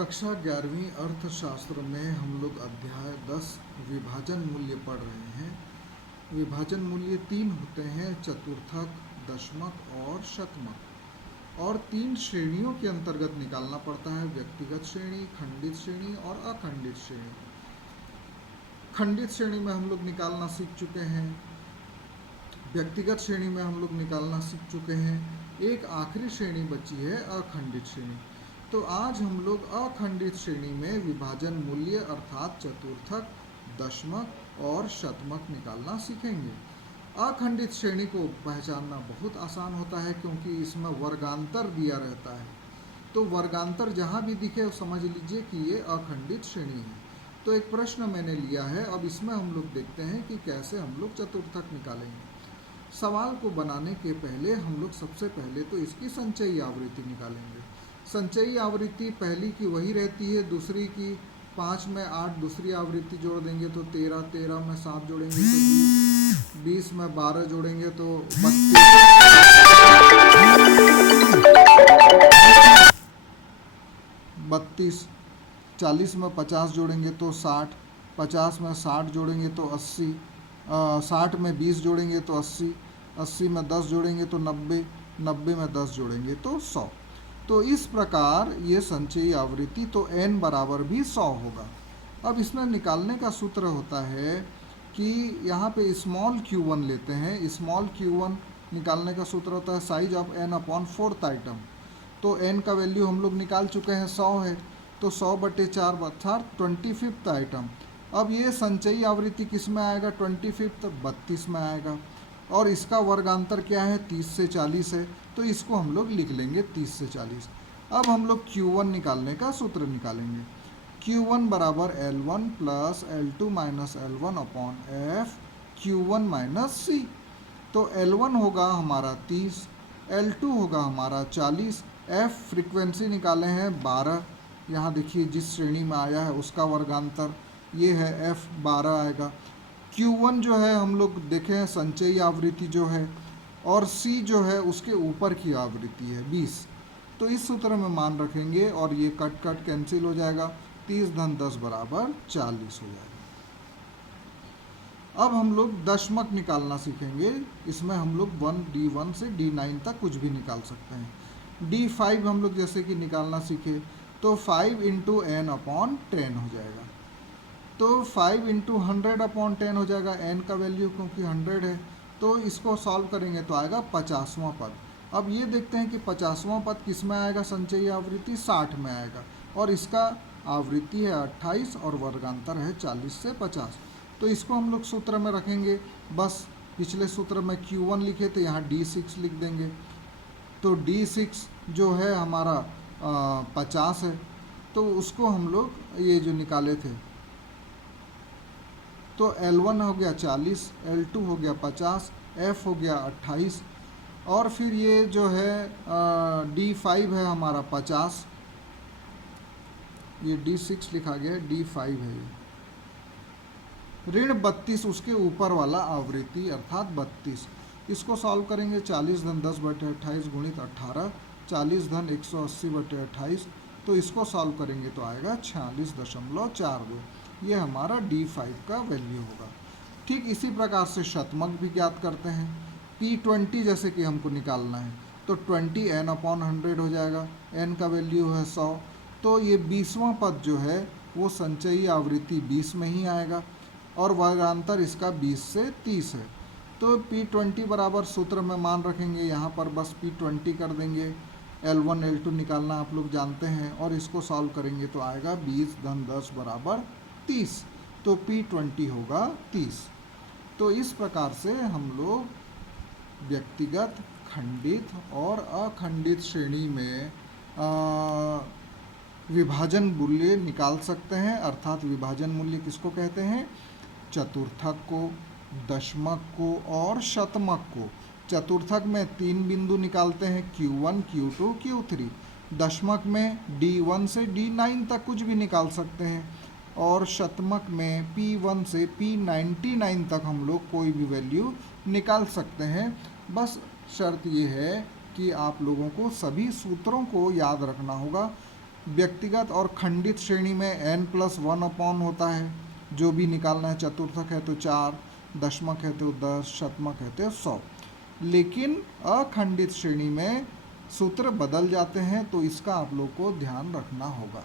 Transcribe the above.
कक्षा 11वीं अर्थशास्त्र में हम लोग अध्याय 10 विभाजन मूल्य पढ़ रहे हैं। विभाजन मूल्य तीन होते हैं, चतुर्थक, दशमक और शतमक, और तीन श्रेणियों के अंतर्गत निकालना पड़ता है: व्यक्तिगत श्रेणी, खंडित श्रेणी और अखंडित श्रेणी। खंडित श्रेणी में हम लोग निकालना सीख चुके हैं, व्यक्तिगत श्रेणी में हम लोग निकालना सीख चुके हैं, एक आखिरी श्रेणी बची है अखंडित श्रेणी। तो आज हम लोग अखंडित श्रेणी में विभाजन मूल्य अर्थात चतुर्थक, दशमक और शतमक निकालना सीखेंगे। अखंडित श्रेणी को पहचानना बहुत आसान होता है क्योंकि इसमें वर्गांतर दिया रहता है। तो वर्गांतर जहाँ भी दिखे समझ लीजिए कि ये अखंडित श्रेणी है। तो एक प्रश्न मैंने लिया है, अब इसमें हम लोग देखते हैं कि कैसे हम लोग चतुर्थक निकालेंगे। सवाल को बनाने के पहले हम लोग सबसे पहले तो इसकी संचयी आवृत्ति निकालेंगे। संचयी आवृत्ति पहली की वही रहती है, दूसरी की 5 में 8 दूसरी आवृत्ति जोड़ देंगे तो 13, 13 में 7 जोड़ेंगे तो 20, 20 में 12 जोड़ेंगे तो 32, 40 में 50 जोड़ेंगे तो 60, 50 में 60 जोड़ेंगे तो 80, 60 में 20 जोड़ेंगे तो 80, 80 में 10 जोड़ेंगे तो 90, 90 में 10 जोड़ेंगे तो 100। तो इस प्रकार ये संचयी आवृत्ति तो n बराबर भी 100 होगा। अब इसमें निकालने का सूत्र होता है कि यहाँ पे स्मॉल q1 लेते हैं। स्मॉल q1 निकालने का सूत्र होता है size of n upon 4th item. तो n का वैल्यू हम लोग निकाल चुके हैं, 100 है, तो 100/4 अर्थात 25th आइटम। अब ये संचयी आवृत्ति किस में आएगा? 25th 32 में आएगा, और इसका वर्गांतर क्या है? 30 से 40 है, तो इसको हम लोग लिख लेंगे 30 से 40। अब हम लोग Q1 निकालने का सूत्र निकालेंगे। Q1 बराबर L1 plus L2 minus L1 upon F Q1 minus C। तो L1 होगा हमारा 30, L2 होगा हमारा 40, F फ्रीक्वेंसी निकाले हैं 12। यहाँ देखिए जिस श्रेणी में आया है उसका वर्गांतर ये है, F 12 आएगा। Q1 जो है हम लोग देखें हैं संचयी आवृत्ति जो है, और C जो है उसके ऊपर की आवृत्ति है 20। तो इस सूत्र में मान रखेंगे और ये कट कट कैंसिल हो जाएगा, 30 धन 10 बराबर 40 हो जाएगा। अब हम लोग दशमक निकालना सीखेंगे। इसमें हम लोग D1 से D9 तक कुछ भी निकाल सकते हैं। D5 हम लोग जैसे कि निकालना सीखे तो 5 × n अपॉन 10 हो जाएगा। तो 5 × 100 अपॉन 10 हो जाएगा, n का वैल्यू क्योंकि 100 है, तो इसको सॉल्व करेंगे तो आएगा 50वां पद। अब ये देखते हैं कि 50वां पद किस में आएगा? संचयी आवृत्ति 60 में आएगा, और इसका आवृत्ति है 28 और वर्गांतर है 40 से 50। तो इसको हम लोग सूत्र में रखेंगे। बस पिछले सूत्र में Q1 लिखे थे, यहाँ D6 लिख देंगे। तो D6 जो है हमारा 50 है, तो उसको हम लोग ये जो निकाले थे, तो L1 हो गया 40, L2 हो गया 50, F हो गया 28, और फिर ये जो है D5 है हमारा 50, ये D6 लिखा गया है, D5 है ये। ऋण 32 उसके ऊपर वाला आवृत्ति अर्थात 32। इसको सॉल्व करेंगे, 40 धन 10/28 गुणित 18, 40 धन 180/28। तो इसको सॉल्व करेंगे तो आएगा 46.42। ये हमारा D5 का वैल्यू होगा। ठीक इसी प्रकार से शतमक भी ज्ञात करते हैं। P20 जैसे कि हमको निकालना है तो 20 n अपॉन 100 हो जाएगा, n का वैल्यू है 100। तो ये 20वां पद जो है वो संचयी आवृत्ति 20 में ही आएगा, और वर्गांतर इसका 20 से 30 है। तो P20 बराबर सूत्र में मान रखेंगे, यहाँ पर बस P20 कर देंगे। L1 L2 निकालना आप लोग जानते हैं, और इसको सॉल्व करेंगे तो आएगा 20 धन 10 बराबर 30। तो P20 होगा 30। तो इस प्रकार से हम लोग व्यक्तिगत, खंडित और अखंडित श्रेणी में विभाजन मूल्य निकाल सकते हैं। अर्थात विभाजन मूल्य किसको कहते हैं? चतुर्थक को, दशमक को और शतमक को। चतुर्थक में 3 बिंदु निकालते हैं, Q1, Q2, Q3। दशमक में D1 से D9 तक कुछ भी निकाल सकते हैं, और शतमक में P1 से P99 तक हम लोग कोई भी वैल्यू निकाल सकते हैं। बस शर्त ये है कि आप लोगों को सभी सूत्रों को याद रखना होगा। व्यक्तिगत और खंडित श्रेणी में n+1 होता है, जो भी निकालना है। चतुर्थक है तो 4, दशमक है तो 10, शतमक है तो 100। लेकिन अखंडित श्रेणी में सूत्र बदल जाते हैं, तो इसका आप लोग को ध्यान रखना होगा।